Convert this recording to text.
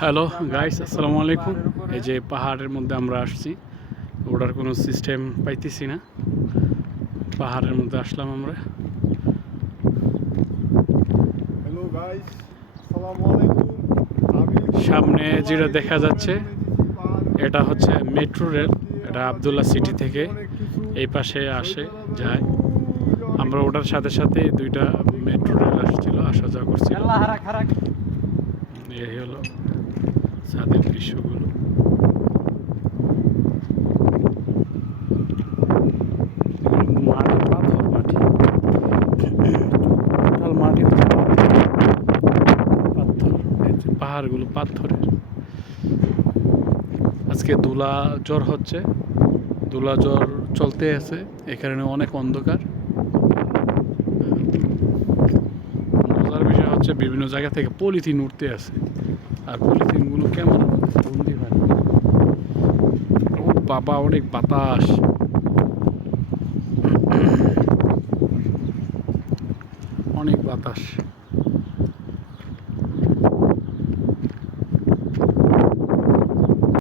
Hello guys, আসসালামু আলাইকুম। এই যে পাহাড়ের মধ্যে আমরা আসছি, ওটার কোনো সিস্টেম পাইতেছি না। পাহাড়ের মধ্যে আসলাম আমরা। হ্যালো গাইস, আসসালামু আলাইকুম। সামনে যেটা দেখা যাচ্ছে এটা হচ্ছে মেট্রো রেল। এটা আবদুল্লাহ সিটি থেকে এই পাশে আসে যায়। আমরা ওটার সাথে সাথে দুইটা মেট্রো রেল আসছিল, আসা যাওয়া করছিল। এই হলো ছাদের দৃশ্যগুলো। মাটি, পাথর মাটি, টোটাল মাটি হচ্ছে পাথর। এই যে পাহাড়গুলো পাথরের। আজকে ধুলা জ্বর হচ্ছে, ধুলা জ্বর চলতে আছে, এই কারণে অনেক অন্ধকার। মজার বিষয় হচ্ছে বিভিন্ন জায়গা থেকে পলিথিন উঠতে আছে, আর পলিথিনগুলো কেমন বন্দি হয়। ও বাবা, অনেক বাতাস, অনেক বাতাস।